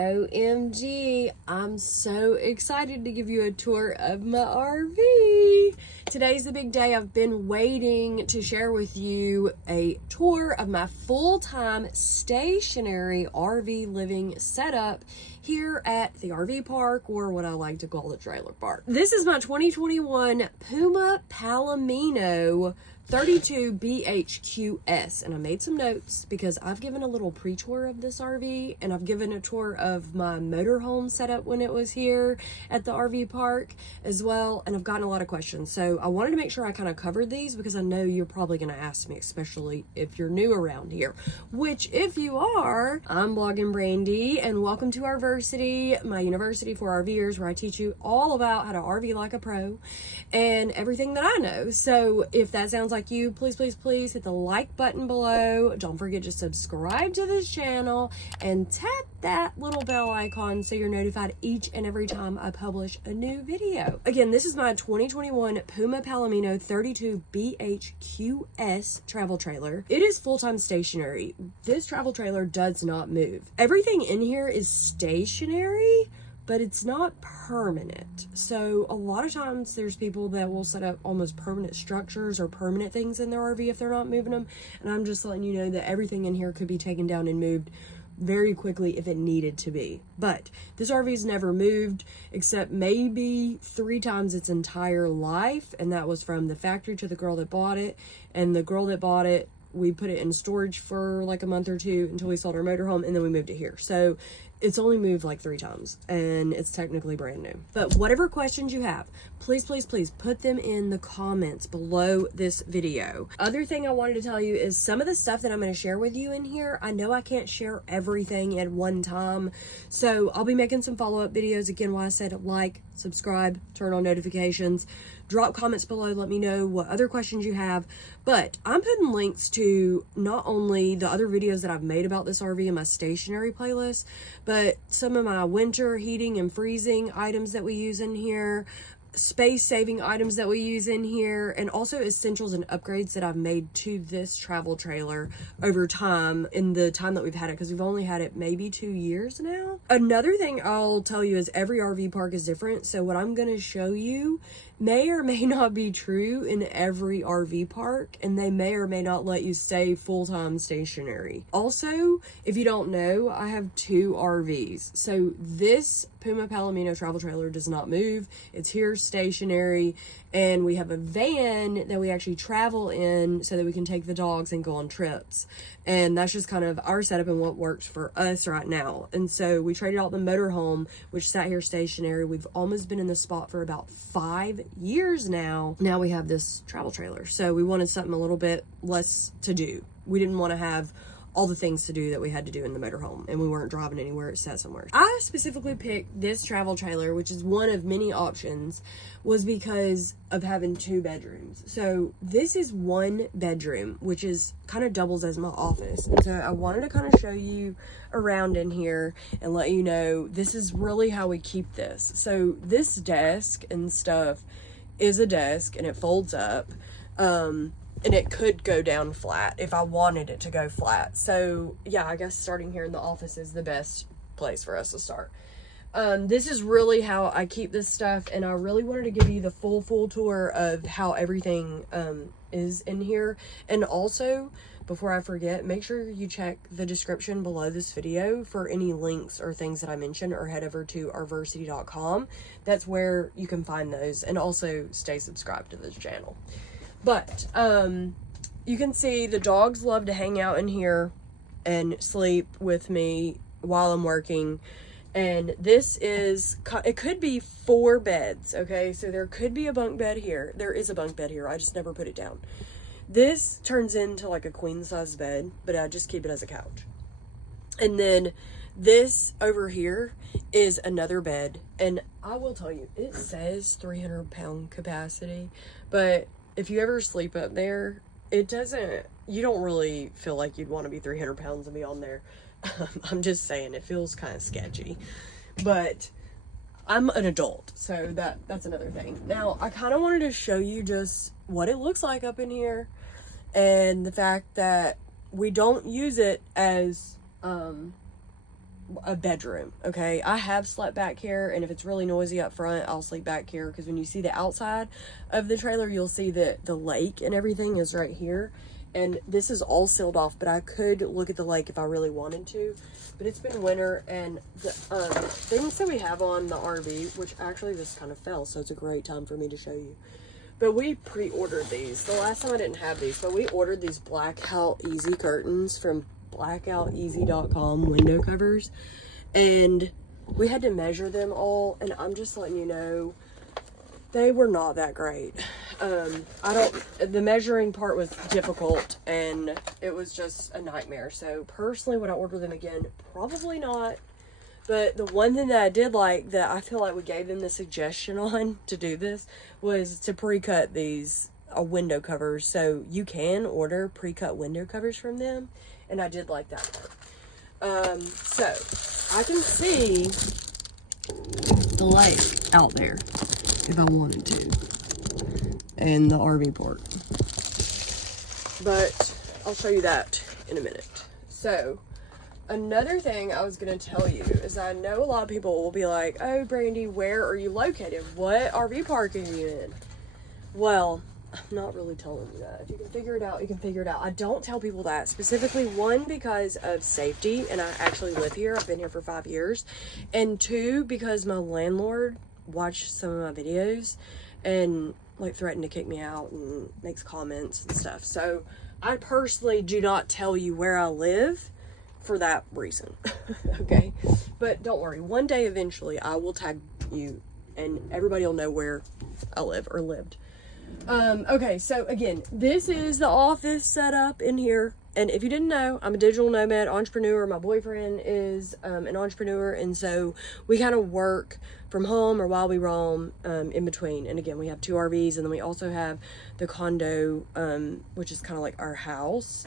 OMG, I'm so excited to give you a tour of my RV. Today's the big day. I've been waiting to share with you a tour of my full-time stationary RV living setup here at the RV park, or what I like to call the trailer park. This is my 2021 Puma Palomino 32 BHQS, and I made some notes because I've given a little pre-tour of this RV, and I've given a tour of my motorhome setup when it was here at the RV park as well, and I've gotten a lot of questions. So I wanted to make sure I kind of covered these because I know you're probably going to ask me, especially if you're new around here, which if you are, I'm Blogging Brandy, and welcome to RVersity, my university for RVers, where I teach you all about how to RV like a pro and everything that I know. So if that sounds like you, please hit the like button below. Don't forget to subscribe to this channel and tap that little bell icon so you're notified each and every time I publish a new video. Again, this is my 2021 Puma Palomino 32 BHQS travel trailer. It is full-time stationary. This travel trailer does not move. Everything in here is stationary, but it's not permanent. So a lot of times there's people that will set up almost permanent structures or permanent things in their RV if they're not moving them. And I'm just letting you know that everything in here could be taken down and moved very quickly if it needed to be. But this RV's never moved except maybe 3 times its entire life. And that was from the factory to the girl that bought it. And the girl that bought it, we put it in storage for like a month or two until we sold our motorhome, and then we moved it here. So it's only moved like 3 times, and it's technically brand new. But whatever questions you have, please put them in the comments below this video. Other thing I wanted to tell you is some of the stuff that I'm going to share with you in here, I know I can't share everything at one time, so I'll be making some follow-up videos. Again, why I said like, subscribe, turn on notifications, drop comments below, let me know what other questions you have. But I'm putting links to not only the other videos that I've made about this RV in my stationary playlist, but some of my winter heating and freezing items that we use in here, space saving items that we use in here, and also essentials and upgrades that I've made to this travel trailer over time, in the time that we've had it, because we've only had it maybe 2 years now. Another thing I'll tell you is every RV park is different, so what I'm going to show you may or may not be true in every RV park, and they may or may not let you stay full-time stationary. Also, if you don't know, I have 2 RVs. So this Puma Palomino travel trailer does not move. It's here stationary, and we have a van that we actually travel in so that we can take the dogs and go on trips. And that's just kind of our setup and what works for us right now. And so we traded out the motorhome, which sat here stationary. We've almost been in this spot for about 5 years now. Now we have this travel trailer. So we wanted something a little bit less to do. We didn't want to have all the things to do that we had to do in the motorhome, and we weren't driving anywhere, it sat somewhere. I specifically picked this travel trailer, which is one of many options, was because of having 2 bedrooms. So this is 1 bedroom, which is kind of doubles as my office. And so I wanted to kind of show you around in here and let you know this is really how we keep this. So this desk and stuff is a desk, and it folds up. And it could go down flat if I wanted it to go flat. So yeah, I guess starting here in the office is the best place for us to start. This is really how I keep this stuff, and I really wanted to give you the full tour of how everything is in here. And also, before I forget, make sure you check the description below this video for any links or things that I mentioned, or head over to RVersity.com. That's where you can find those, and also stay subscribed to this channel. But you can see the dogs love to hang out in here and sleep with me while I'm working. And this is, it could be 4 beds, okay? So there could be a bunk bed here. There is a bunk bed here. I just never put it down. This turns into like a queen size bed, but I just keep it as a couch. And then this over here is another bed. And I will tell you, it says 300-pound capacity, but if you ever sleep up there, it doesn't, you don't really feel like you'd want to be 300 pounds and be on there. I'm just saying, it feels kind of sketchy. But I'm an adult, so that's another thing. Now, I kind of wanted to show you just what it looks like up in here, and the fact that we don't use it as a bedroom, okay? I have slept back here, and if it's really noisy up front, I'll sleep back here, because when you see the outside of the trailer, you'll see that the lake and everything is right here. And this is all sealed off, but I could look at the lake if I really wanted to. But it's been winter, and the things that we have on the RV, which actually this kind of fell, so it's a great time for me to show you. But we pre-ordered these. The last time I didn't have these, but we ordered these Blackout Easy curtains from blackouteasy.com, window covers. And we had to measure them all, and I'm just letting you know, they were not that great. The measuring part was difficult, and it was just a nightmare. So personally, would I order them again? Probably not. But the one thing that I did like, that I feel like we gave them the suggestion on to do this, was to pre-cut these window covers. So you can order pre-cut window covers from them, and I did like that part. So I can see the lake out there if I wanted to, and the RV port. But I'll show you that in a minute. So another thing I was going to tell you is, I know a lot of people will be like, oh, Brandy, where are you located? What RV park are you in? Well, I'm not really telling you that. If you can figure it out, you can figure it out. I don't tell people that, specifically, one, because of safety, and I actually live here. I've been here for 5 years. And two, because my landlord watched some of my videos and like threatened to kick me out and makes comments and stuff. So I personally do not tell you where I live for that reason. Okay, but don't worry, one day eventually I will tag you and everybody will know where I live or lived. Okay, so again, this is the office setup in here. And if you didn't know, I'm a digital nomad entrepreneur. My boyfriend is an entrepreneur, and so we kind of work from home or while we roam in between. And again, we have 2 RVs, and then we also have the condo, which is kind of like our house,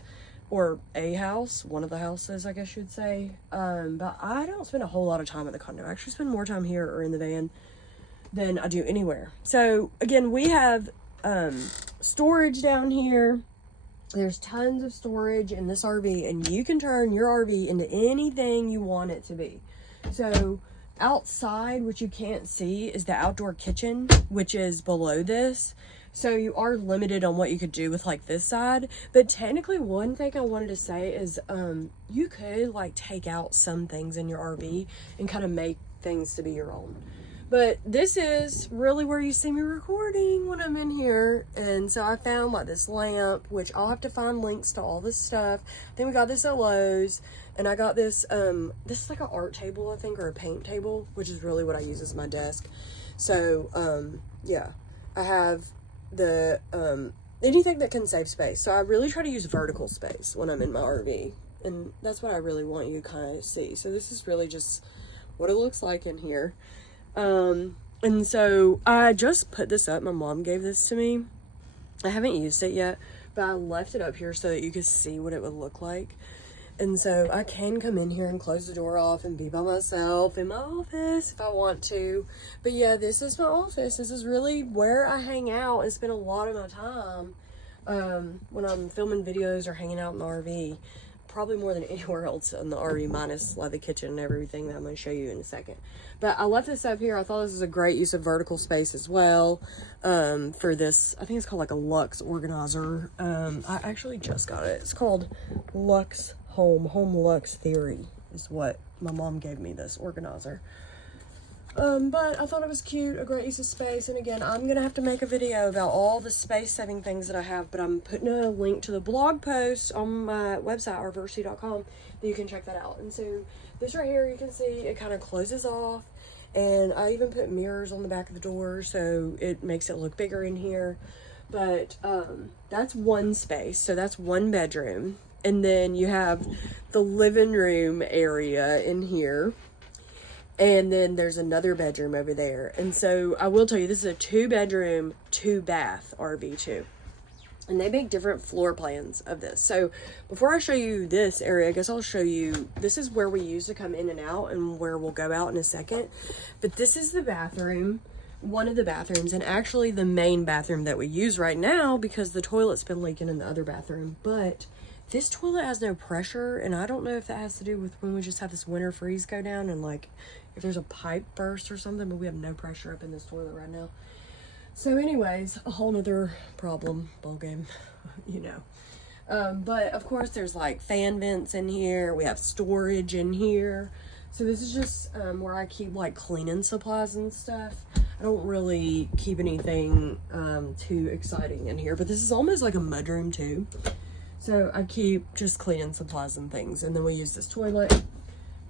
or a house, one of the houses, I guess you'd say. But I don't spend a whole lot of time at the condo. I actually spend more time here or in the van than I do anywhere. So again, we have storage down here. There's tons of storage in this RV, and you can turn your RV into anything you want it to be. So outside, which you can't see, is the outdoor kitchen, which is below this. So you are limited on what you could do with like this side. But technically, one thing I wanted to say is you could like take out some things in your RV and kind of make things to be your own. But this is really where you see me recording when I'm in here. And so I found like this lamp, which I'll have to find links to all this stuff. I think we got this at Lowe's. And I got this, this is like an art table, I think, or a paint table, which is really what I use as my desk. So, yeah, I have the, anything that can save space. So I really try to use vertical space when I'm in my RV. And that's what I really want you to kind of see. So this is really just what it looks like in here. And so I just put this up. My mom gave this to me. I haven't used it yet, but I left it up here so that you could see what it would look like. And so I can come in here and close the door off and be by myself in my office if I want to. But yeah, this is my office. This is really where I hang out and spend a lot of my time when I'm filming videos or hanging out in the RV. Probably more than anywhere else in the RV, minus like the kitchen and everything that I'm going to show you in a second. But I left this up here. I thought this was a great use of vertical space as well for this. I think it's called like a Lux organizer. I actually just got it. It's called Lux Home Lux Theory is what my mom gave me, this organizer. But I thought it was cute, a great use of space. And again, I'm going to have to make a video about all the space-saving things that I have, but I'm putting a link to the blog post on my website, RVersity.com, that you can check that out. And so this right here, you can see it kind of closes off, and I even put mirrors on the back of the door, so it makes it look bigger in here. But that's one space, so that's one bedroom. And then you have the living room area in here. And then there's another bedroom over there. And so I will tell you, this is a 2-bedroom, 2-bath RV too. And they make different floor plans of this. So before I show you this area, I guess I'll show you, this is where we use to come in and out and where we'll go out in a second. But this is the bathroom, one of the bathrooms, and actually the main bathroom that we use right now because the toilet's been leaking in the other bathroom. But this toilet has no pressure, and I don't know if that has to do with when we just have this winter freeze go down and like if there's a pipe burst or something, but we have no pressure up in this toilet right now. So anyways, a whole nother problem, ball game, you know. But of course there's like fan vents in here. We have storage in here. So this is just where I keep like cleaning supplies and stuff. I don't really keep anything too exciting in here, but this is almost like a mudroom too. So I keep just cleaning supplies and things, and then we use this toilet.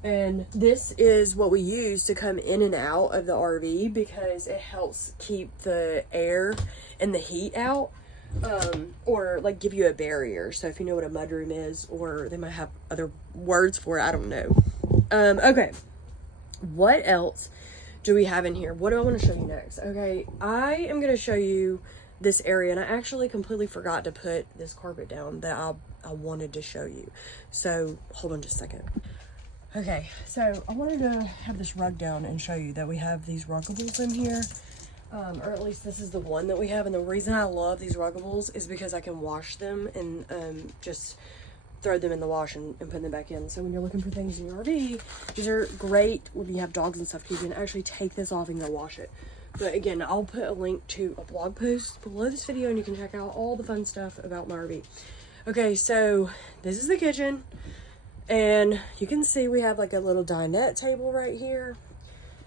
And this is what we use to come in and out of the RV because it helps keep the air and the heat out, or like give you a barrier. So if you know what a mudroom is, or they might have other words for it, I don't know. Okay, what else do we have in here? What do I want to show you next? Okay, I am going to show you this area, and I actually completely forgot to put this carpet down that I wanted to show you. So hold on just a second. Okay, so I wanted to have this rug down and show you that we have these ruggables in here, or at least this is the one that we have. And the reason I love these ruggables is because I can wash them and just throw them in the wash and put them back in. So when you're looking for things in your RV, these are great when you have dogs and stuff. You can actually take this off and go wash it. But again, I'll put a link to a blog post below this video, and you can check out all the fun stuff about my RV. Okay, so this is the kitchen, and you can see we have like a little dinette table right here.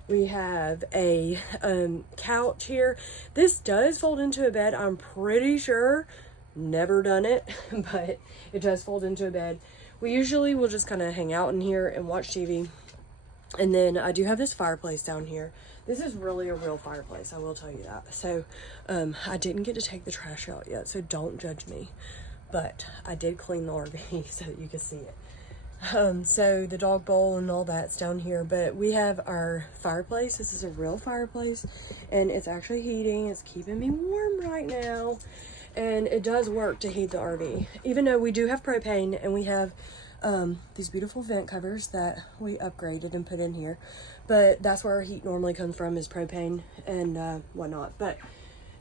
We have a couch here. This does fold into a bed, I'm pretty sure. Never done it, but it does fold into a bed. We usually will just kind of hang out in here and watch TV. And then I do have this fireplace down here. This is really a real fireplace, I will tell you that. So I didn't get to take the trash out yet, so don't judge me. But I did clean the RV so that you can see it. So the dog bowl and all that's down here, but we have our fireplace. This is a real fireplace, and it's actually heating. It's keeping me warm right now. And it does work to heat the RV, even though we do have propane, and we have these beautiful vent covers that we upgraded and put in here. But that's where our heat normally comes from, is propane and whatnot. But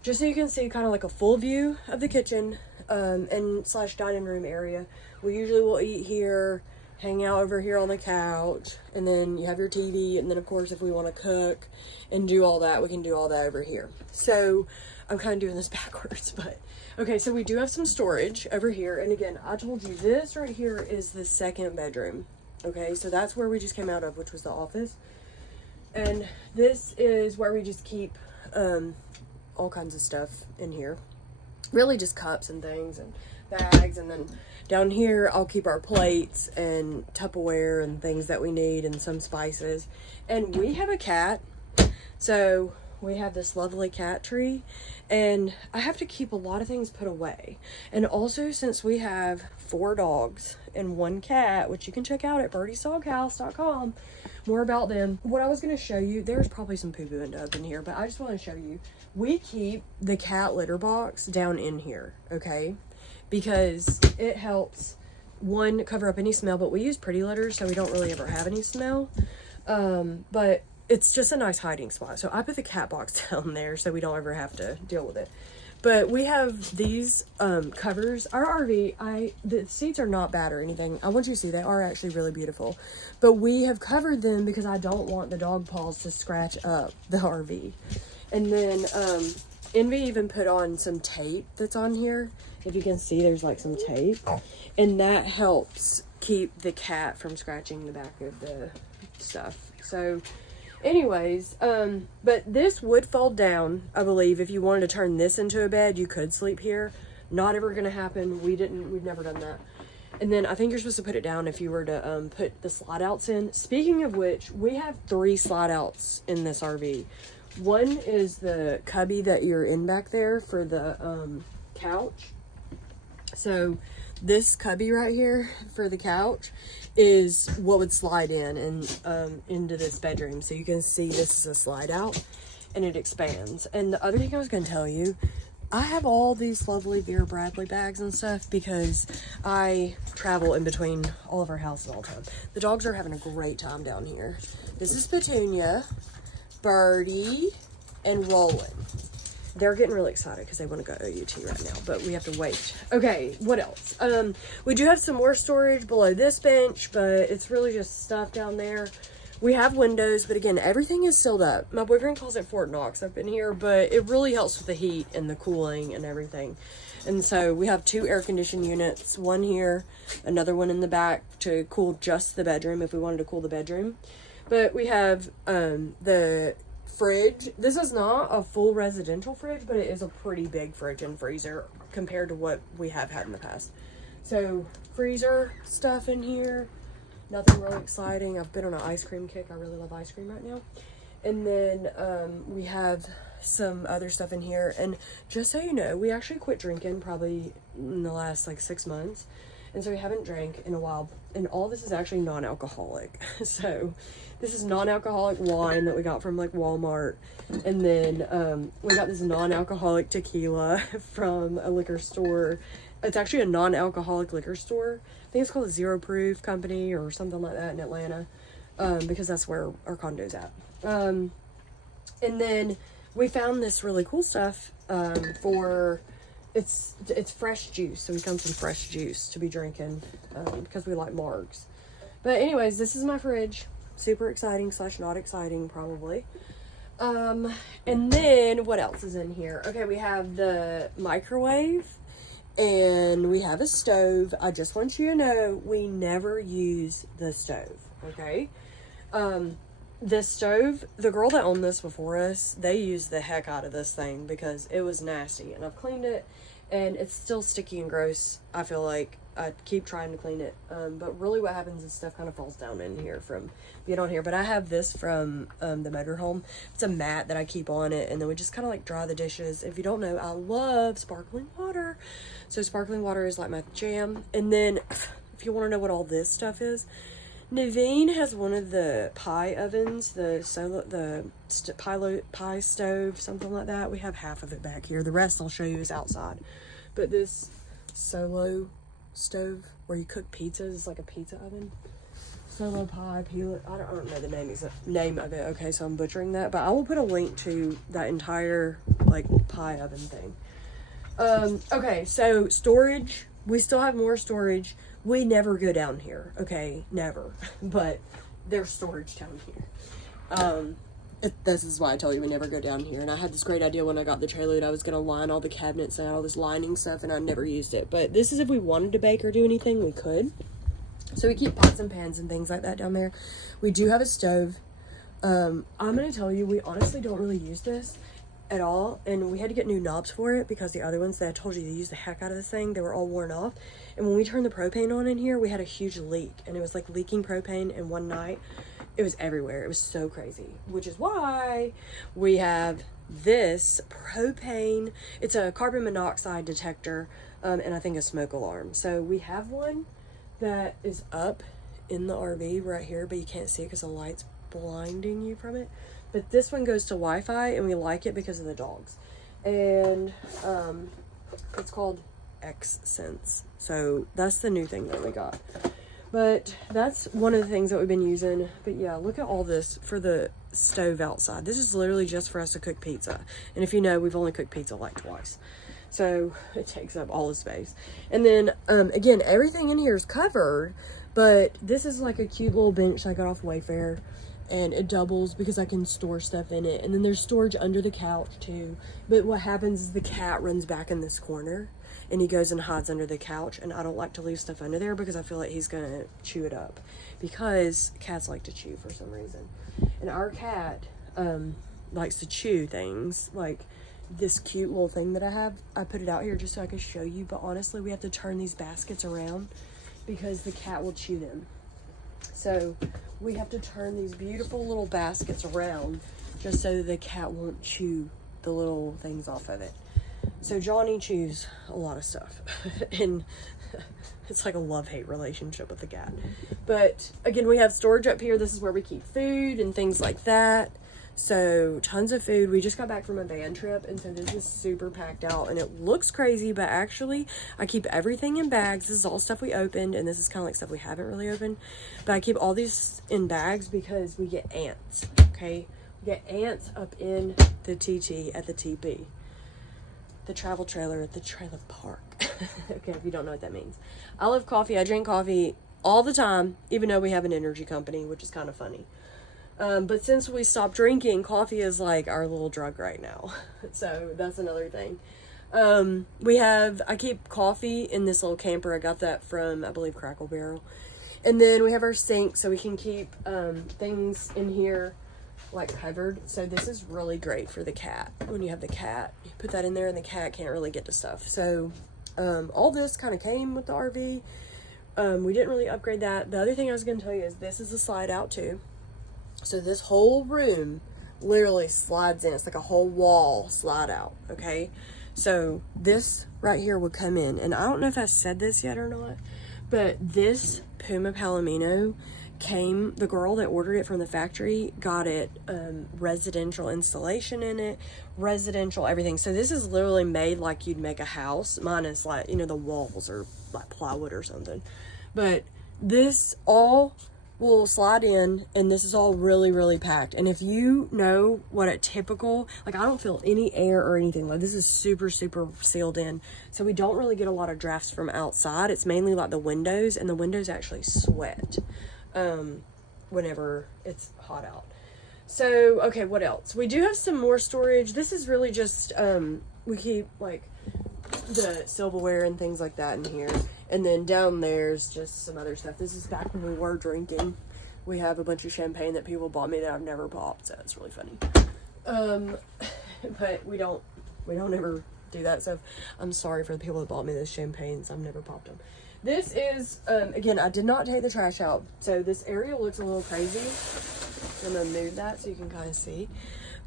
just so you can see kind of like a full view of the kitchen and slash dining room area. We usually will eat here, hang out over here on the couch, and then you have your TV. And then of course, if we want to cook and do all that, we can do all that over here. So I'm kind of doing this backwards, but okay, so we do have some storage over here. And again, I told you this right here is the second bedroom. Okay, so that's where we just came out of, which was the office. And this is where we just keep all kinds of stuff in here. Really just cups and things and bags. And then down here, I'll keep our plates and Tupperware and things that we need and some spices. And we have a cat. So we have this lovely cat tree, and I have to keep a lot of things put away. And also, since we have 4 dogs and 1 cat, which you can check out at birdiesdoghouse.com, more about them. What I was going to show you, there's probably some poo-poo and dub in here, but I just want to show you, we keep the cat litter box down in here, okay? Because it helps, one, cover up any smell, but we use pretty litters, so we don't really ever have any smell. But it's just a nice hiding spot. So I put the cat box down there so we don't ever have to deal with it. But we have these covers. Our RV, the seats are not bad or anything. I want you to see, they are actually really beautiful. But we have covered them because I don't want the dog paws to scratch up the RV. And then Envy even put on some tape that's on here. If you can see, there's like some tape. And that helps keep the cat from scratching the back of the stuff. So anyways, but this would fold down, I believe. If you wanted to turn this into a bed, you could sleep here. Not ever gonna happen. We've never done that. And then I think you're supposed to put it down if you were to put the slide outs in. Speaking of which, we have 3 slide outs in this RV. One is the cubby that you're in back there for the couch. So this cubby right here for the couch is what would slide in and into this bedroom. So you can see this is a slide out and it expands. And the other thing I was going to tell you, I have all these lovely Vera Bradley bags and stuff because I travel in between all of our houses all the time. The dogs are having a great time down here. This is Petunia, Birdie, and Roland. they're getting really excited because they want to go OUT right now, but we have to wait. Okay, what else? We do have some more storage below this bench, but it's really just stuff down there. We have windows, but again, everything is sealed up. My boyfriend calls it Fort Knox up in here, but it really helps with the heat and the cooling and everything. And so we have 2 air conditioned units, one here, another one in the back to cool just the bedroom if we wanted to cool the bedroom. But we have the fridge. This is not a full residential fridge, but it is a pretty big fridge and freezer compared to what we have had in the past. So freezer stuff in here, nothing really exciting. I've been on an ice cream kick. I really love ice cream right now. And then we have some other stuff in here. And just so you know, we actually quit drinking probably in the last like 6 months. And so we haven't drank in a while. And all this is actually non-alcoholic. So this is non-alcoholic wine that we got from like Walmart. And then we got this non-alcoholic tequila from a liquor store. It's actually a non-alcoholic liquor store. I think it's called a Zero Proof Company or something like that in Atlanta. Because that's where our condo's at. And then we found this really cool stuff for... It's fresh juice, so we found some fresh juice to be drinking because we like margs. But anyways, this is my fridge. Super exciting / not exciting, probably. And then what else is in here? Okay, we have the microwave and we have a stove. I just want you to know we never use the stove, okay? This stove, the girl that owned this before us, they used the heck out of this thing because it was nasty. And I've cleaned it, and it's still sticky and gross. I feel like I keep trying to clean it. But really what happens is stuff kind of falls down in here from being on here. But I have this from the motorhome. It's a mat that I keep on it, and then we just kind of like dry the dishes. If you don't know, I love sparkling water. So sparkling water is like my jam. And then if you want to know what all this stuff is, Naveen has one of the pie ovens, the pie stove, something like that. We have half of it back here. The rest I'll show you is outside. But this solo stove where you cook pizzas, it's like a pizza oven. Solo pie, peel it. I don't know the name of it. Okay, so I'm butchering that, but I will put a link to that entire like pie oven thing. Okay, so storage. We still have more storage. We never go down here, okay? Never. But there's storage down here. This is why I told you we never go down here. And I had this great idea when I got the trailer that I was going to line all the cabinets and all this lining stuff, and I never used it. But this is if we wanted to bake or do anything, we could. So we keep pots and pans and things like that down there. We do have a stove. I'm going to tell you, we honestly don't really use this at all, and we had to get new knobs for it because the other ones that I told you to use the heck out of this thing, they were all worn off. And when we turned the propane on in here, we had a huge leak, and it was like leaking propane in one night. It was everywhere. It was so crazy, which is why we have this propane. It's a carbon monoxide detector, and I think a smoke alarm. So we have one that is up in the RV right here, but you can't see it because the light's blinding you from it. But this one goes to Wi-Fi, and we like it because of the dogs. And it's called X-Sense. So that's the new thing that we got. But that's one of the things that we've been using. But yeah, look at all this for the stove outside. This is literally just for us to cook pizza. And if you know, we've only cooked pizza like twice. So it takes up all the space. And then, again, everything in here is covered. But this is like a cute little bench I got off Wayfair. And it doubles because I can store stuff in it. And then there's storage under the couch too. But what happens is the cat runs back in this corner and he goes and hides under the couch, and I don't like to leave stuff under there because I feel like he's gonna chew it up, because cats like to chew for some reason. And our cat likes to chew things. Like this cute little thing that I have, I put it out here just so I can show you, but honestly we have to turn these baskets around because the cat will chew them. So we have to turn these beautiful little baskets around just so the cat won't chew the little things off of it. So Johnny chews a lot of stuff. And it's like a love-hate relationship with the cat. But again, we have storage up here. This is where we keep food and things like that. So tons of food. We just got back from a van trip, and so this is super packed out, and it looks crazy, but actually I keep everything in bags. This is all stuff we opened, and this is kind of like stuff we haven't really opened, but I keep all these in bags because we get ants. Okay, we get ants up in the TT at the TP. the travel trailer at the trailer park. Okay, if you don't know what that means. I love coffee. I drink coffee all the time, even though we have an energy company, which is kind of funny. But since we stopped drinking, coffee is like our little drug right now. So that's another thing. I keep coffee in this little camper. I got that from, I believe, Crackle Barrel. And then we have our sink, so we can keep things in here like covered. So this is really great for the cat. When you have the cat, you put that in there and the cat can't really get to stuff. So all this kind of came with the RV. We didn't really upgrade that. The other thing I was going to tell you is this is a slide out too. So this whole room literally slides in. It's like a whole wall slide out, okay? So this right here would come in. And I don't know if I said this yet or not, but this Puma Palomino came, the girl that ordered it from the factory got it residential installation in it, residential everything. So this is literally made like you'd make a house. Mine is like, you know, the walls are like plywood or something. But this all will slide in, and this is all really, really packed. And if you know what a typical, like, I don't feel any air or anything. Like, this is super, super sealed in. So we don't really get a lot of drafts from outside. It's mainly like the windows, and the windows actually sweat whenever it's hot out. So, okay, what else? We do have some more storage. This is really just, we keep, like, the silverware and things like that in here. And then down there's just some other stuff. This is back when we were drinking. We have a bunch of champagne that people bought me that I've never popped, so it's really funny. But we don't ever do that stuff. I'm sorry for the people that bought me those champagnes. I've never popped them. This is, again, I did not take the trash out, so this area looks a little crazy. I'm gonna move that so you can kind of see.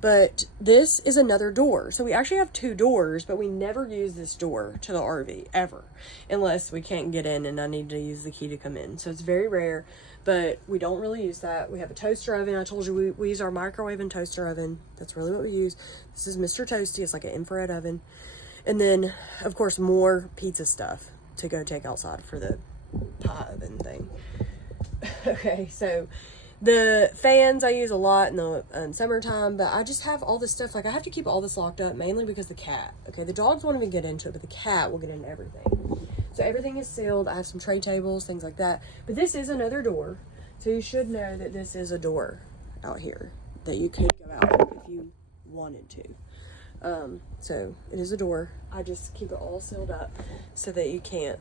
But this is another door. So we actually have two doors, but we never use this door to the RV, ever. Unless we can't get in and I need to use the key to come in. So it's very rare, but we don't really use that. We have a toaster oven. I told you we use our microwave and toaster oven. That's really what we use. This is Mr. Toasty. It's like an infrared oven. And then, of course, more pizza stuff to go take outside for the pie oven thing. Okay, so the fans I use a lot in the summertime, but I just have all this stuff. Like, I have to keep all this locked up, mainly because the cat. Okay, the dogs won't even get into it, but the cat will get into everything. So everything is sealed. I have some tray tables, things like that. But this is another door. So you should know that this is a door out here that you could go out if you wanted to. So it is a door. I just keep it all sealed up so that you can't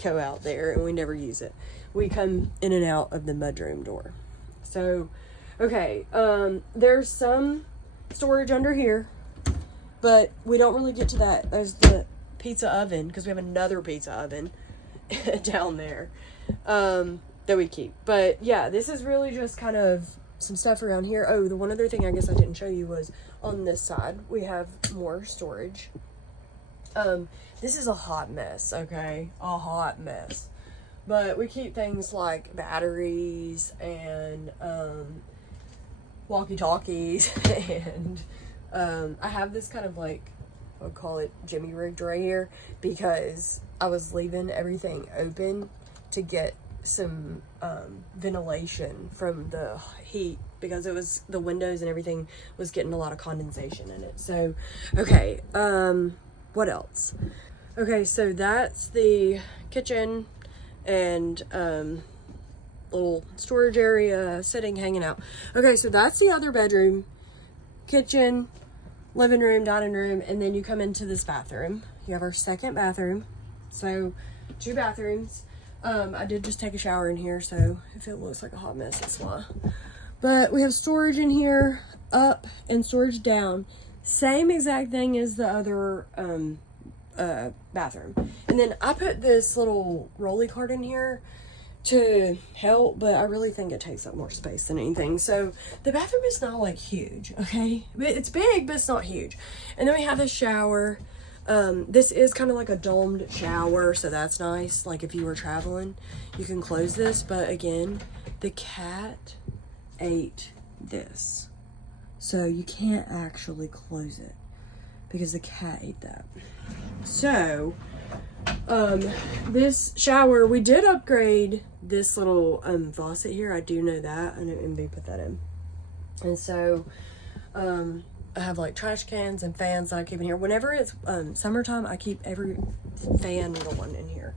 go out there, and we never use it. We come in and out of the mudroom door. So, okay, there's some storage under here, but we don't really get to that. There's the pizza oven, because we have another pizza oven down there that we keep. But yeah, this is really just kind of some stuff around here. Oh, the one other thing I guess I didn't show you was on this side, we have more storage. This is a hot mess, okay? A hot mess. But we keep things like batteries and walkie-talkies and I have this kind of like, I'll call it Jimmy rigged right here, because I was leaving everything open to get some ventilation from the heat, because it was the windows and everything was getting a lot of condensation in it. So, okay, what else? Okay, so that's the kitchen and little storage area, sitting, hanging out. Okay, so that's the other bedroom, kitchen, living room, dining room, and then you come into this bathroom. You have our second bathroom. So 2 bathrooms. I did just take a shower in here, so if it looks like a hot mess, that's why. But we have storage in here, up, and storage down. Same exact thing as the other bathroom. And then I put this little rolly cart in here to help, but I really think it takes up more space than anything. So the bathroom is not like huge, okay? It's big, but it's not huge. And then we have this shower. This is kind of like a domed shower, so that's nice. Like if you were traveling, you can close this. But again, the cat ate this, so you can't actually close it because the cat ate that. So this shower, we did upgrade this little faucet here. I do know that. I know MB put that in. And so I have like trash cans and fans that I keep in here. Whenever it's summertime, I keep every fan going in here.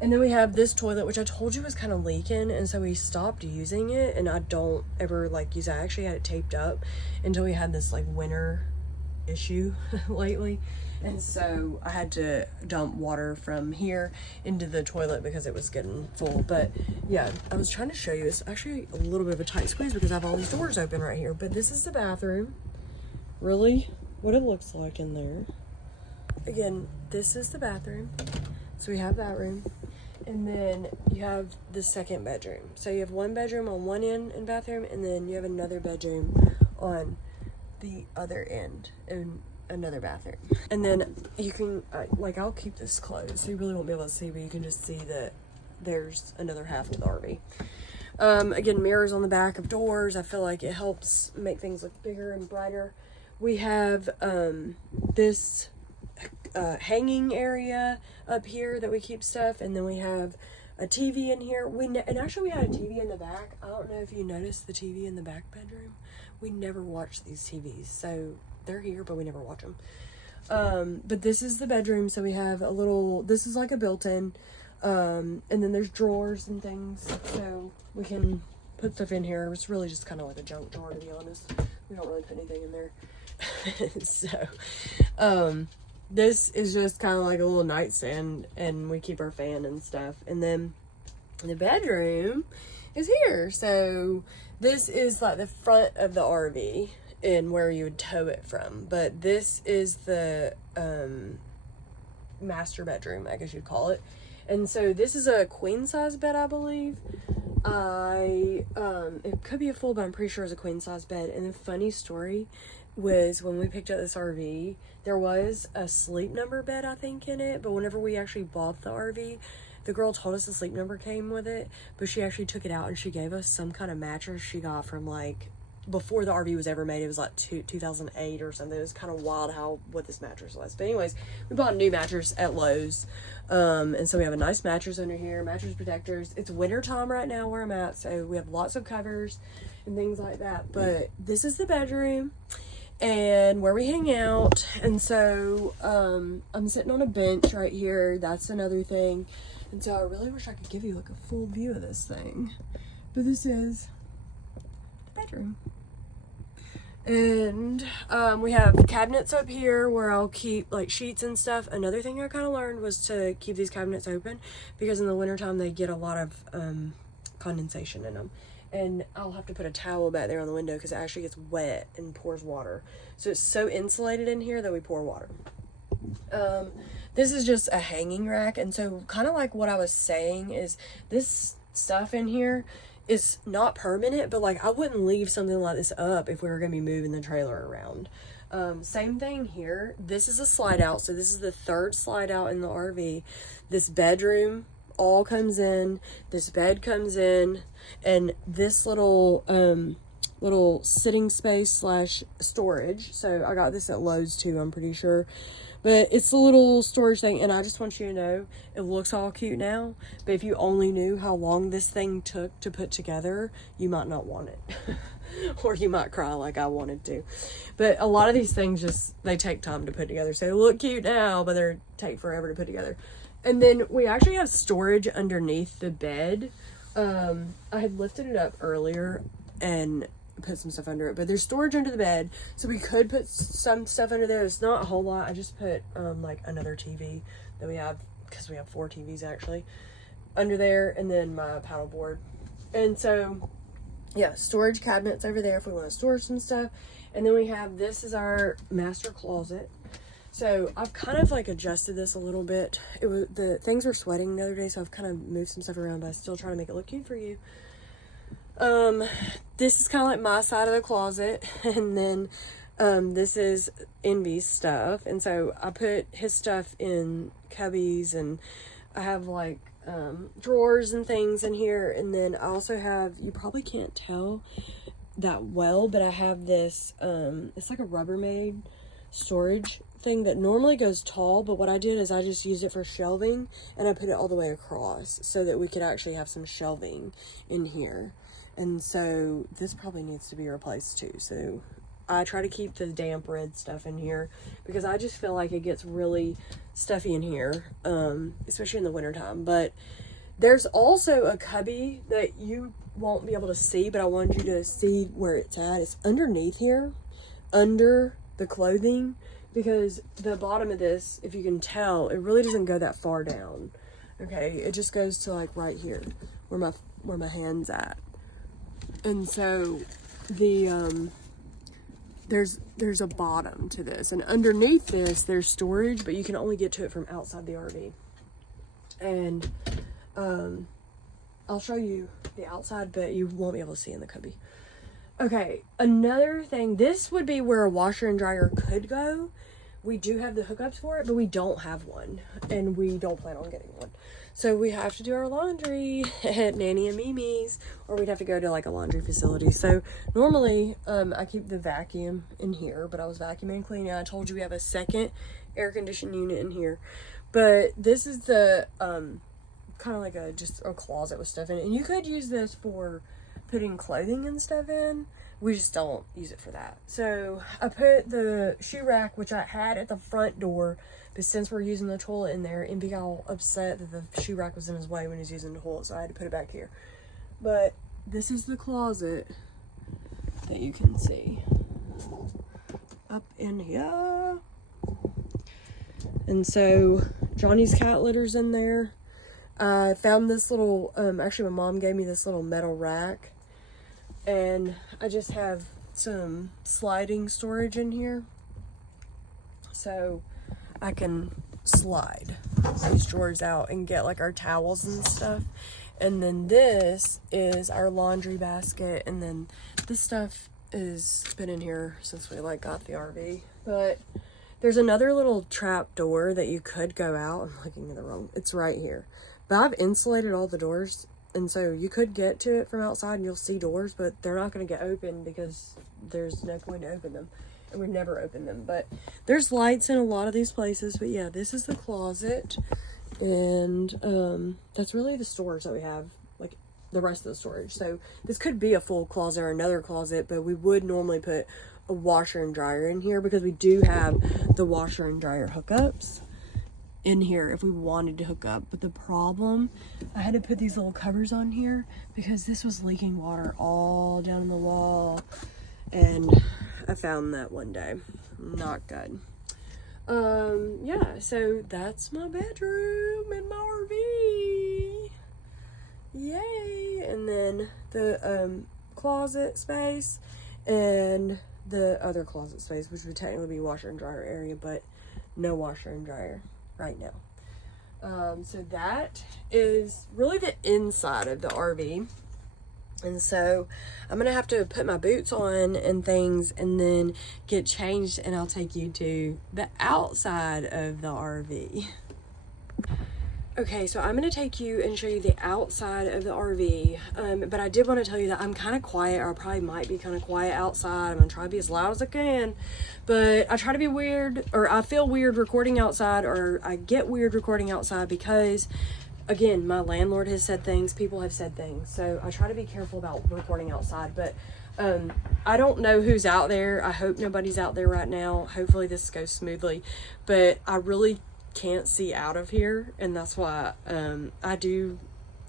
And then we have this toilet, which I told you was kind of leaking, and so we stopped using it, and I don't ever like use it. I actually had it taped up until we had this like winter issue lately, and so I had to dump water from here into the toilet because it was getting full. But yeah, I was trying to show you, it's actually a little bit of a tight squeeze because I have all these doors open right here. But this is the bathroom, really what it looks like in there. Again, this is the bathroom, so we have that room. And then you have the second bedroom. So you have one bedroom on one end in bathroom, and then you have another bedroom on the other end and another bathroom. And then you can, like, I'll keep this closed so you really won't be able to see, but you can just see that there's another half of the RV. Again, mirrors on the back of doors. I feel like it helps make things look bigger and brighter. We have this hanging area up here that we keep stuff, and then we have a TV in here. And actually we had a TV in the back. I don't know if you noticed the TV in the back bedroom. We never watch these TVs, so they're here, but we never watch them. But this is the bedroom, so we have a little, this is like a built-in, and then there's drawers and things, so we can put stuff in here. It's really just kind of like a junk drawer, to be honest. We don't really put anything in there. So this is just kind of like a little nightstand, and we keep our fan and stuff. And then the bedroom is here. So this is like the front of the RV and where you would tow it from. But this is the master bedroom, I guess you'd call it. And so this is a queen size bed, I believe. It could be a full, but I'm pretty sure it's a queen size bed. And the funny story was when we picked up this RV, there was a sleep number bed, I think, in it. But whenever we actually bought the RV, the girl told us the sleep number came with it, but she actually took it out and she gave us some kind of mattress she got from like before the RV was ever made. It was like 2008 or something. It was kind of wild what this mattress was. But anyways, we bought a new mattress at Lowe's. And so we have a nice mattress under here, mattress protectors. It's winter time right now where I'm at, so we have lots of covers and things like that. But this is the bedroom and where we hang out. And so I'm sitting on a bench right here. That's another thing. And so I really wish I could give you like a full view of this thing, but this is the bedroom. And we have cabinets up here where I'll keep like sheets and stuff. Another thing I kind of learned was to keep these cabinets open because in the wintertime they get a lot of condensation in them. And I'll have to put a towel back there on the window because it actually gets wet and pours water. So it's so insulated in here that we pour water. This is just a hanging rack. And so kind of like what I was saying is this stuff in here is not permanent, but like I wouldn't leave something like this up if we were going to be moving the trailer around. Same thing here. This is a slide out. So this is the third slide out in the RV. This bedroom all comes in, this bed comes in, and this little sitting space / storage. So I got this at Lowe's too, I'm pretty sure. But it's a little storage thing, and I just want you to know, it looks all cute now, but if you only knew how long this thing took to put together, you might not want it. Or you might cry like I wanted to. But a lot of these things they take time to put together. So they look cute now, but they take forever to put together. And then we actually have storage underneath the bed. I had lifted it up earlier and put some stuff under it, but there's storage under the bed, so we could put some stuff under there. It's not a whole lot. I just put like another TV that we have, because we have 4 TVs actually, under there, and then my paddle board. And so yeah, storage cabinets over there if we want to store some stuff. And then we have, this is our master closet. So I've kind of like adjusted this a little bit. The things were sweating the other day, so I've kind of moved some stuff around, but I still try to make it look cute for you. This is kind of like my side of the closet, and then this is Envy's stuff, and so I put his stuff in cubbies, and I have like drawers and things in here. And then I also have, you probably can't tell that well, but I have this it's like a Rubbermaid storage thing that normally goes tall, but what I did is I just used it for shelving, and I put it all the way across so that we could actually have some shelving in here. And so this probably needs to be replaced too. So I try to keep the damp red stuff in here because I just feel like it gets really stuffy in here, especially in the wintertime. But there's also a cubby that you won't be able to see, but I want you to see where it's at. It's underneath here, under the clothing, because the bottom of this, if you can tell, it really doesn't go that far down. Okay, it just goes to like right here where my hand's at. And so the there's a bottom to this, and underneath this there's storage, but you can only get to it from outside the RV. And I'll show you the outside, but you won't be able to see in the cubby. Okay, another thing, this would be where a washer and dryer could go. We do have the hookups for it, but we don't have one, and we don't plan on getting one. So we have to do our laundry at Nanny and Mimi's, or we'd have to go to like a laundry facility. So normally I keep the vacuum in here, but I was vacuuming and cleaning. I told you we have a second air conditioning unit in here, but this is the kind of like just a closet with stuff in it. And you could use this for putting clothing and stuff in. We just don't use it for that. So I put the shoe rack, which I had at the front door, but since we're using the toilet in there, and got all upset that the shoe rack was in his way when he was using the toilet, so I had to put it back here. But this is the closet that you can see up in here. And so Johnny's cat litter's in there. I found this little, actually my mom gave me this little metal rack, and I just have some sliding storage in here, so I can slide these drawers out and get like our towels and stuff. And then this is our laundry basket, and then this stuff has been in here since we like got the RV. But there's another little trap door that you could go out. I'm looking at the wrong, it's right here. But I've insulated all the doors, and so you could get to it from outside and you'll see doors, but they're not going to get open because there's no point to open them, and we've never opened them. But there's lights in a lot of these places. But yeah, this is the closet, and that's really the storage that we have, like the rest of the storage. So this could be a full closet or another closet, but we would normally put a washer and dryer in here because we do have the washer and dryer hookups in here if we wanted to hook up. But the problem, I had to put these little covers on here because this was leaking water all down the wall, and I found that one day. Not good. Yeah, so that's my bedroom in my RV. Yay. And then the closet space and the other closet space, which would technically be washer and dryer area, but no washer and dryer right now. So that is really the inside of the RV. And so I'm gonna have to put my boots on and things and then get changed, and I'll take you to the outside of the RV. Okay, so I'm gonna take you and show you the outside of the RV, but I did want to tell you that I'm kind of quiet, or I probably might be kind of quiet outside. I'm gonna try to be as loud as I can, but I try to be weird, or I feel weird recording outside, or I get weird recording outside because, again, my landlord has said things, people have said things, so I try to be careful about recording outside. But I don't know who's out there. I hope nobody's out there right now. Hopefully this goes smoothly, but I really can't see out of here, and that's why I do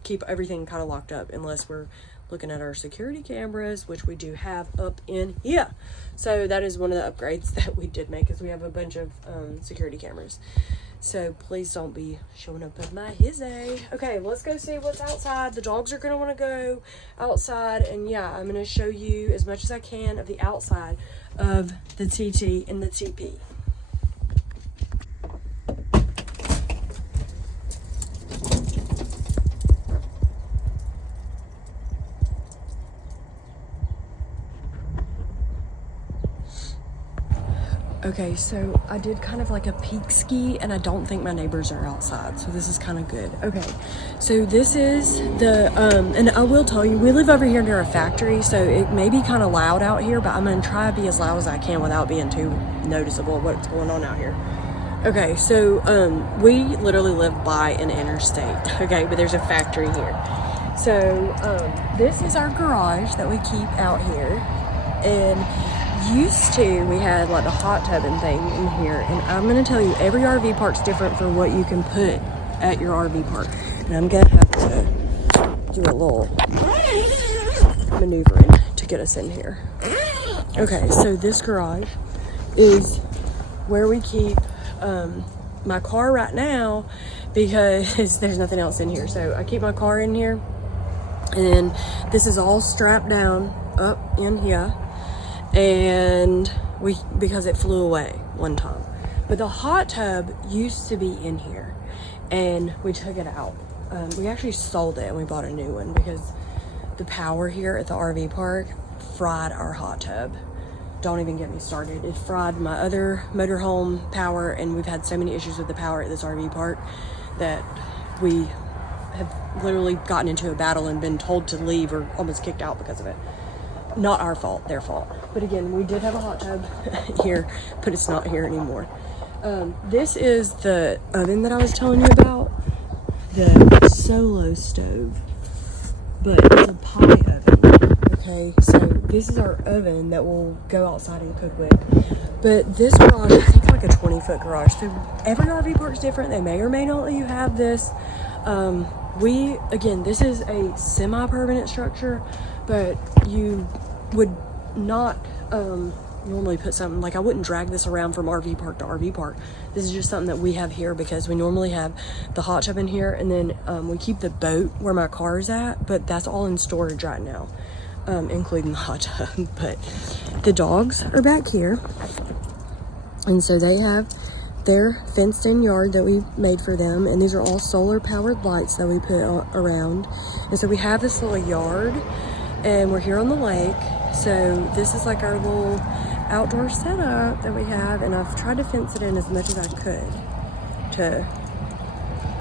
keep everything kind of locked up unless we're looking at our security cameras, which we do have up in here. So that is one of the upgrades that we did make, is we have a bunch of security cameras. So please don't be showing up at my hizzy. Okay, let's go see what's outside. The dogs are gonna want to go outside, and yeah, I'm gonna show you as much as I can of the outside of the TT and the TP. Okay, so I did kind of like a peek ski, and I don't think my neighbors are outside, so this is kind of good. Okay, so this is the, and I will tell you, we live over here near a factory, so it may be kind of loud out here, but I'm going to try to be as loud as I can without being too noticeable of what's going on out here. Okay, so we literally live by an interstate, okay, but there's a factory here. So this is our garage that we keep out here, and used to, we had like the hot tub and thing in here, and I'm gonna tell you, every RV park's different for what you can put at your RV park. And I'm gonna have to do a little maneuvering to get us in here. Okay, so this garage is where we keep my car right now, because there's nothing else in here. So I keep my car in here, and this is all strapped down up in here, and because it flew away one time. But the hot tub used to be in here, and we took it out. We actually sold it and we bought a new one because the power here at the RV park fried our hot tub. Don't even get me started. It fried my other motorhome power, and we've had so many issues with the power at this RV park that we have literally gotten into a battle and been told to leave or almost kicked out because of it. Not our fault, their fault. But again, we did have a hot tub here, but it's not here anymore. This is the oven that I was telling you about, the Solo stove, but it's a pie oven. Okay, so this is our oven that we'll go outside and cook with. But this garage, I think like a 20-foot garage. So every RV park's different. They may or may not let you have this. Again, this is a semi-permanent structure, but you would not normally put something, like I wouldn't drag this around from RV park to RV park. This is just something that we have here because we normally have the hot tub in here, and then we keep the boat where my car is at, but that's all in storage right now, including the hot tub. But the dogs are back here, and so they have their fenced in yard that we made for them, and these are all solar powered lights that we put around. And so we have this little yard, and we're here on the lake. So this is like our little outdoor setup that we have, and I've tried to fence it in as much as I could to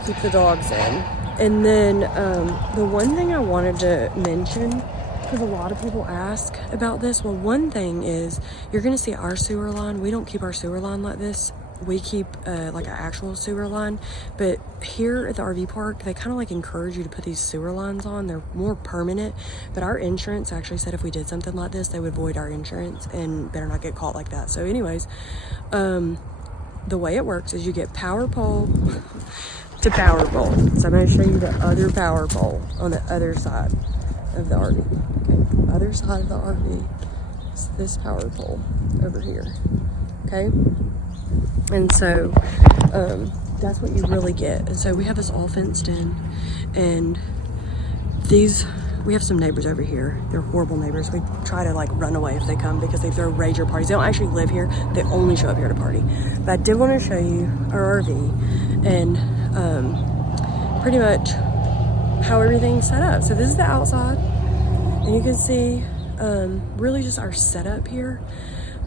keep the dogs in. And then the one thing I wanted to mention, because a lot of people ask about this, well, one thing is you're going to see our sewer line. We don't keep our sewer line like this. We keep like an actual sewer line, but here at the RV park, they kind of like encourage you to put these sewer lines on. They're more permanent, but our insurance actually said if we did something like this, they would void our insurance and better not get caught like that. So anyways, the way it works is you get power pole to power pole. So I'm going to show you the other power pole on the other side of the RV. Okay, other side of the RV is this power pole over here. Okay. And so that's what you really get. And so we have this all fenced in, and we have some neighbors over here. They're horrible neighbors. We try to like run away if they come because they throw rager parties. They don't actually live here. They only show up here to party. But I did want to show you our RV and pretty much how everything's set up. So this is the outside, and you can see really just our setup here.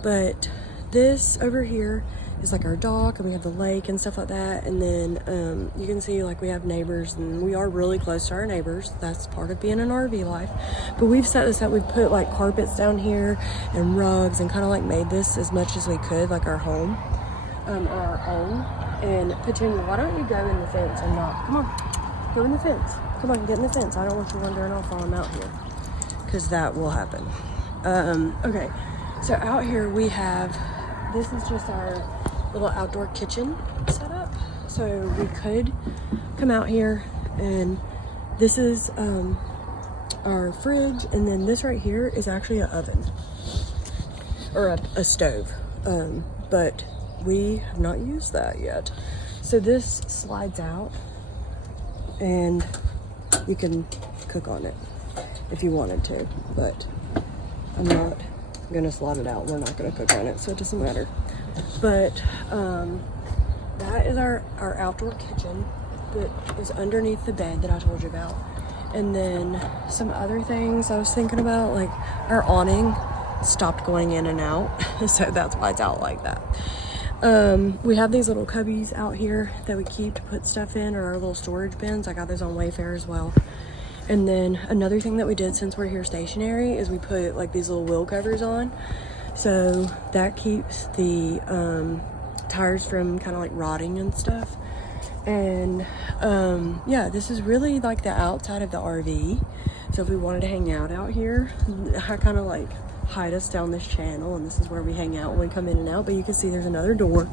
But this over here is like our dock, and we have the lake and stuff like that. And then you can see like we have neighbors, and we are really close to our neighbors. That's part of being an RV life. But we've set this up. We've put like carpets down here and rugs, and kind of like made this as much as we could like our home, our own. And Petunia, why don't you go in the fence and not? Come on, go in the fence. Come on, get in the fence. I don't want you wandering off while I'm out here, because that will happen. Okay, so out here we have, this is just our little outdoor kitchen setup. So we could come out here, and this is our fridge, and then this right here is actually an oven or a stove, but we have not used that yet. So this slides out, and you can cook on it if you wanted to, but I'm not gonna slide it out. We're not gonna cook on it, so it doesn't matter. But that is our outdoor kitchen that is underneath the bed that I told you about. And then some other things I was thinking about, like our awning stopped going in and out, so that's why it's out like that. We have these little cubbies out here that we keep to put stuff in, or our little storage bins. I got those on Wayfair as well. And then another thing that we did since we're here stationary is we put like these little wheel covers on. So that keeps the tires from kind of like rotting and stuff. And yeah, this is really like the outside of the RV. So if we wanted to hang out here, I kind of like hide us down this channel, and this is where we hang out when we come in and out. But you can see there's another door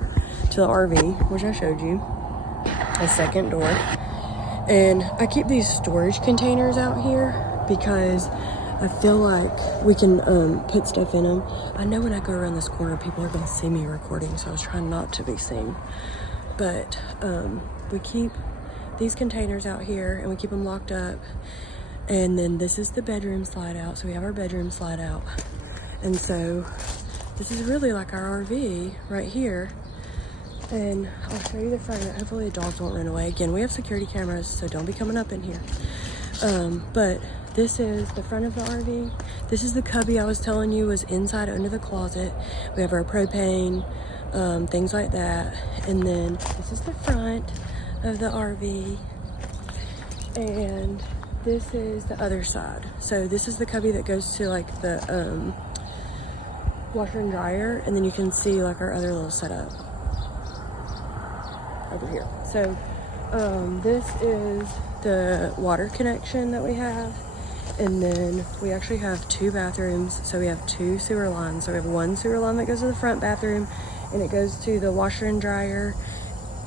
to the RV, which I showed you, a second door. And I keep these storage containers out here because I feel like we can put stuff in them. I know when I go around this corner, people are going to see me recording, so I was trying not to be seen. But we keep these containers out here, and we keep them locked up. And then this is the bedroom slide out, so we have our bedroom slide out. And so this is really like our RV right here. And I'll show you the front. Hopefully the dogs won't run away. Again, we have security cameras, so don't be coming up in here. But this is the front of the RV. This is the cubby I was telling you was inside under the closet. We have our propane, things like that. And then this is the front of the RV. And this is the other side. So this is the cubby that goes to like the washer and dryer. And then you can see like our other little setup over here. So this is the water connection that we have. And then we actually have 2 bathrooms, so we have 2 sewer lines. So we have one sewer line that goes to the front bathroom, and it goes to the washer and dryer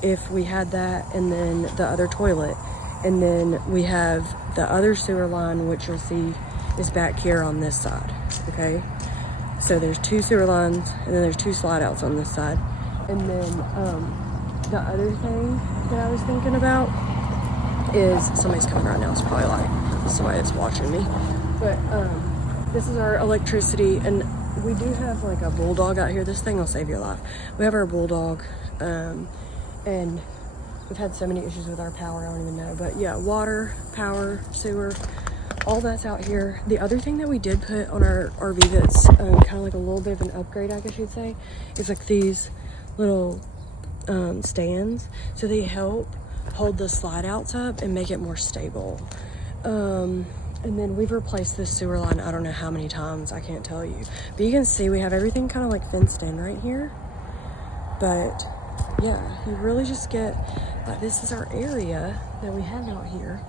if we had that, and then the other toilet. And then we have the other sewer line, which you'll see is back here on this side, okay? So there's 2 sewer lines, and then there's 2 slide outs on this side. And then the other thing that I was thinking about is, somebody's coming right now, it's probably like somebody that's watching me, but this is our electricity, and we do have like a bulldog out here. This thing will save your life. We have our bulldog, and we've had so many issues with our power, I don't even know. But yeah, water, power, sewer, all that's out here. The other thing that we did put on our RV that's kind of like a little bit of an upgrade, I guess you'd say, is like these little stands, so they help hold the slide outs up and make it more stable. And then we've replaced this sewer line I don't know how many times, I can't tell you, but you can see we have everything kind of like fenced in right here. But yeah, you really just get like, this is our area that we have out here.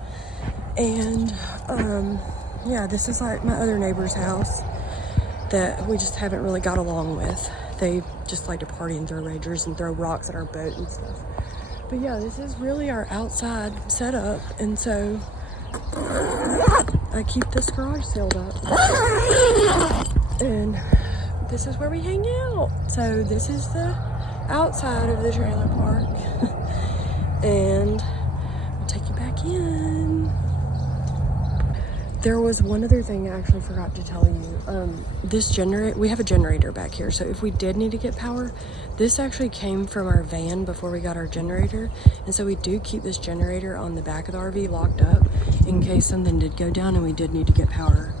And yeah, this is like my other neighbor's house that we just haven't really got along with. They just like to party and throw ragers and throw rocks at our boat and stuff. But yeah, this is really our outside setup, and so I keep this garage sealed up. And this is where we hang out. So this is the outside of the trailer park. And I'll take you back in. There was one other thing I actually forgot to tell you. This generator, we have a generator back here. So if we did need to get power, this actually came from our van before we got our generator. And so we do keep this generator on the back of the RV locked up in case something did go down and we did need to get power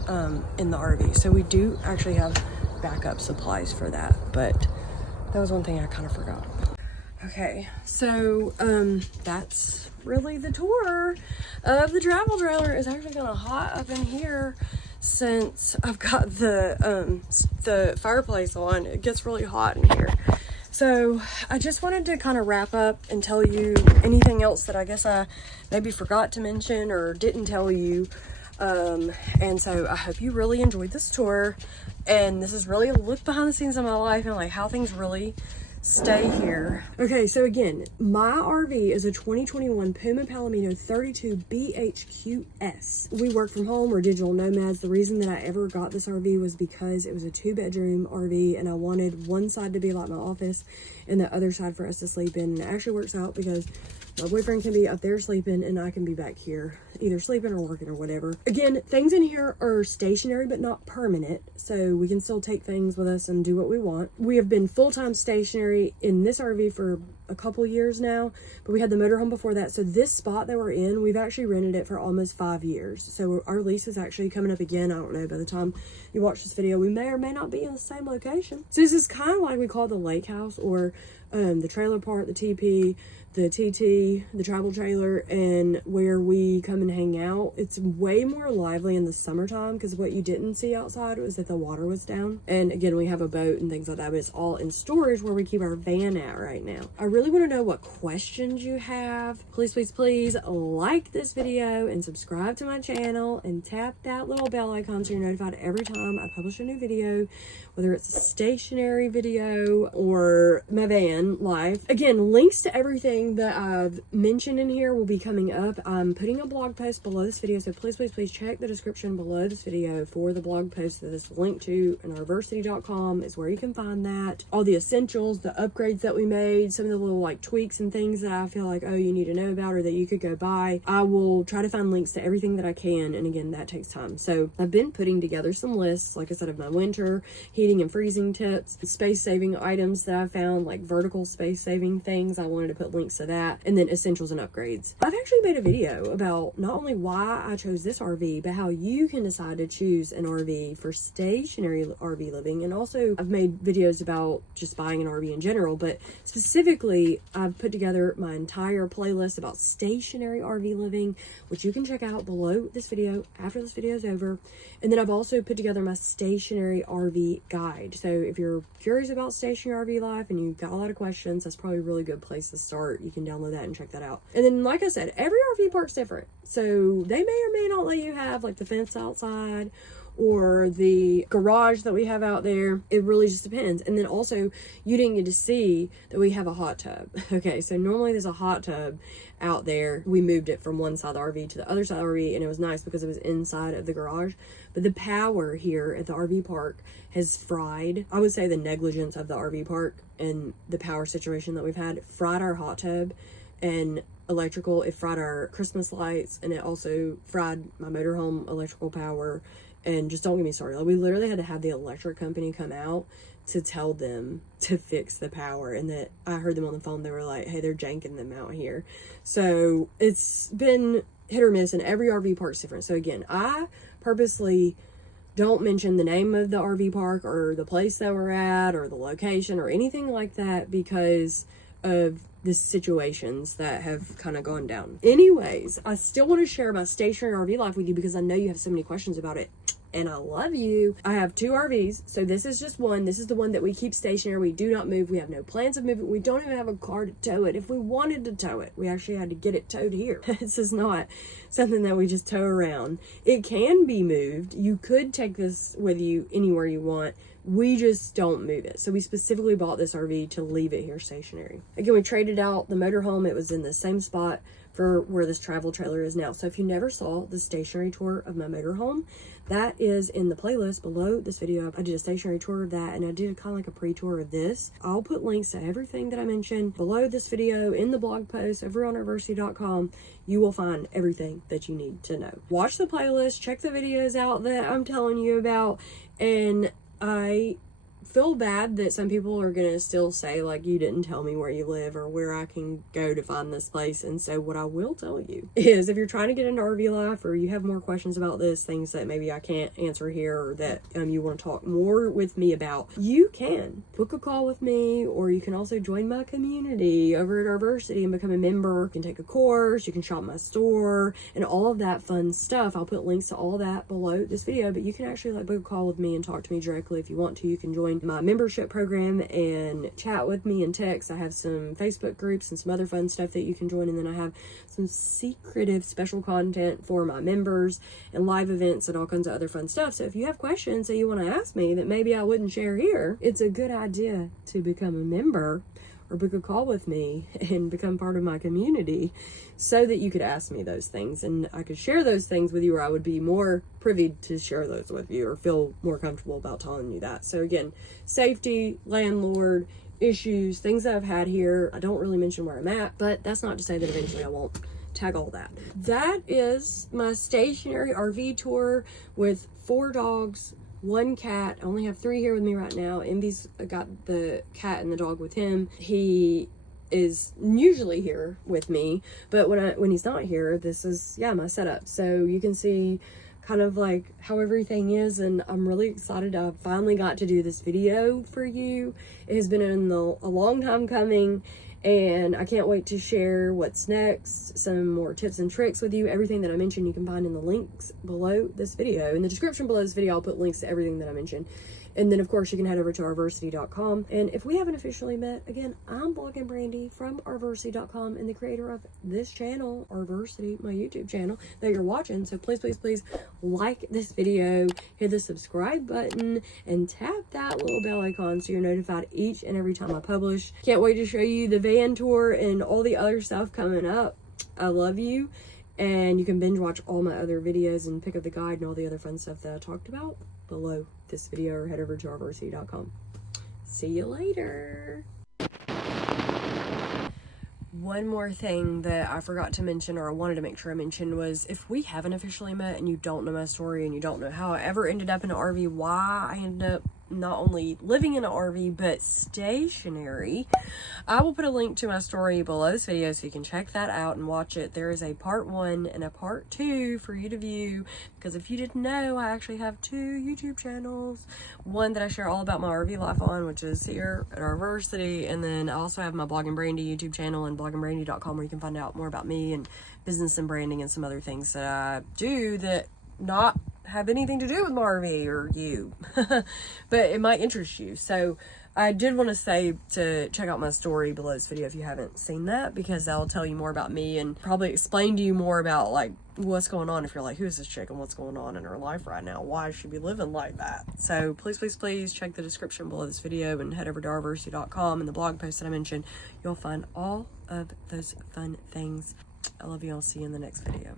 in the RV. So we do actually have backup supplies for that. But that was one thing I kind of forgot. Okay, so that's really the tour of the travel trailer. It's actually kind of hot up in here since I've got the fireplace on. It gets really hot in here. So I just wanted to kind of wrap up and tell you anything else that I guess I maybe forgot to mention or didn't tell you. And so I hope you really enjoyed this tour. And this is really a look behind the scenes of my life and like how things really stay here. Okay, so again, my RV is a 2021 Puma Palomino 32 BHQS. We work from home, we're digital nomads. The reason that I ever got this RV was because it was a 2-bedroom RV and I wanted one side to be like my office and the other side for us to sleep in. And it actually works out because my boyfriend can be up there sleeping and I can be back here either sleeping or working or whatever. Again, things in here are stationary but not permanent, so we can still take things with us and do what we want. We have been full-time stationary in this RV for a couple years now, but we had the motorhome before that. So this spot that we're in, we've actually rented it for almost 5 years. So our lease is actually coming up again. I don't know, by the time you watch this video, we may or may not be in the same location. So this is kind of like we call it the lake house, or the trailer park, the TP, the TT, the travel trailer, and where we come and hang out. It's way more lively in the summertime because what you didn't see outside was that the water was down. And again, we have a boat and things like that, but it's all in storage where we keep our van at right now. I really really want to know what questions you have. Please, please, please like this video and subscribe to my channel and tap that little bell icon so you're notified every time I publish a new video, whether it's a stationary video or my van life. Again, links to everything that I've mentioned in here will be coming up. I'm putting a blog post below this video, so please, please, please check the description below this video for the blog post that is linked to, and RVersity.com is where you can find that. All the essentials, the upgrades that we made, some of the little like tweaks and things that I feel like, oh, you need to know about or that you could go buy. I will try to find links to everything that I can, and again, that takes time. So I've been putting together some lists, like I said, of my winter heating and freezing tips, space saving items that I found, like vertical space saving things. I wanted to put links to that, and then essentials and upgrades. I've actually made a video about not only why I chose this RV, but how you can decide to choose an RV for stationary RV living. And also I've made videos about just buying an RV in general, but specifically I've put together my entire playlist about stationary RV living, which you can check out below this video after this video is over. And then I've also put together my stationary RV guide. So if you're curious about stationary RV life and you've got a lot of questions, that's probably a really good place to start. You can download that and check that out. And then, like I said, every RV park's different. So they may or may not let you have like the fence outside or the garage that we have out there. It really just depends. And then also, you didn't get to see that we have a hot tub. Okay, so normally there's a hot tub out there. We moved it from one side of the RV to the other side of the RV, and it was nice because it was inside of the garage. But the power here at the RV park has fried, I would say the negligence of the RV park and the power situation that we've had, fried our hot tub and electrical. It fried our Christmas lights, and it also fried my motorhome electrical power. And just don't get me started. Like, we literally had to have the electric company come out to tell them to fix the power. And that I heard them on the phone. They were like, hey, they're janking them out here. So it's been hit or miss, and every RV park's different. So again, I purposely don't mention the name of the RV park or the place that we're at or the location or anything like that because of the situations that have kind of gone down. Anyways, I still want to share my stationary RV life with you because I know you have so many questions about it. And I love you. I have 2 RVs. So this is just one. This is the one that we keep stationary. We do not move. We have no plans of moving. We don't even have a car to tow it. If we wanted to tow it, we actually had to get it towed here. This is not something that we just tow around. It can be moved. You could take this with you anywhere you want. We just don't move it. So we specifically bought this RV to leave it here stationary. Again, we traded out the motorhome. It was in the same spot for where this travel trailer is now. So if you never saw the stationary tour of my motorhome, that is in the playlist below this video. I did a stationary tour of that, and I did kind of like a pre-tour of this. I'll put links to everything that I mentioned below this video in the blog post over on RVersity.com. You will find everything that you need to know. Watch the playlist, check the videos out that I'm telling you about, and I feel bad that some people are gonna still say like, you didn't tell me where you live or where I can go to find this place. And so what I will tell you is, if you're trying to get into RV life or you have more questions about this, things that maybe I can't answer here or that you want to talk more with me about, you can book a call with me, or you can also join my community over at RVersity and become a member. You can take a course, you can shop my store, and all of that fun stuff. I'll put links to all that below this video, but you can actually like book a call with me and talk to me directly if you want to. You can join my membership program and chat with me and text. I have some Facebook groups and some other fun stuff that you can join, and then I have some secretive special content for my members and live events and all kinds of other fun stuff. So if you have questions that you want to ask me that maybe I wouldn't share here, it's a good idea to become a member or book a call with me and become part of my community so that you could ask me those things and I could share those things with you, or I would be more privy to share those with you or feel more comfortable about telling you that. So again, safety, landlord issues, things that I've had here. I don't really mention where I'm at, but that's not to say that eventually I won't tag all that. That is my stationary RV tour with 4 dogs, 1 cat. I only have 3 here with me right now. Envy's got the cat and the dog with him. He is usually here with me, but when he's not here, this is my setup. So you can see kind of like how everything is, and I'm really excited I finally got to do this video for you. It has been a long time coming, and I can't wait to share what's next, some more tips and tricks with you. Everything that I mentioned you can find in the links below this video. In the description below this video, I'll put links to everything that I mentioned. And then of course you can head over to RVersity.com. And if we haven't officially met, again, I'm Blogging Brandy from RVersity.com and the creator of this channel, RVersity, my YouTube channel that you're watching. So please, please, please like this video, hit the subscribe button, and tap that little bell icon so you're notified each and every time I publish. Can't wait to show you the van tour and all the other stuff coming up. I love you. And you can binge watch all my other videos and pick up the guide and all the other fun stuff that I talked about below this video, or head over to RVersity.com. See you later. One more thing that I forgot to mention, or I wanted to make sure I mentioned, was if we haven't officially met and you don't know my story and you don't know how I ever ended up in an RV, why I ended up not only living in an RV but stationary, I will put a link to my story below this video so you can check that out and watch it. There is a part 1 and a part 2 for you to view, because if you didn't know, I actually have 2 YouTube channels. One that I share all about my RV life on, which is here at RVersity, and then I also have my Blogging Brandy YouTube channel and bloggingbrandy.com, where you can find out more about me and business and branding and some other things that I do that not have anything to do with my RV or you, but it might interest you. So I did want to say to check out my story below this video if you haven't seen that, because that'll tell you more about me and probably explain to you more about like what's going on if you're like, who is this chick and what's going on in her life right now? Why is she be living like that? So please, please, please check the description below this video and head over to RVersity.com and the blog post that I mentioned. You'll find all of those fun things. I love you. I'll see you in the next video.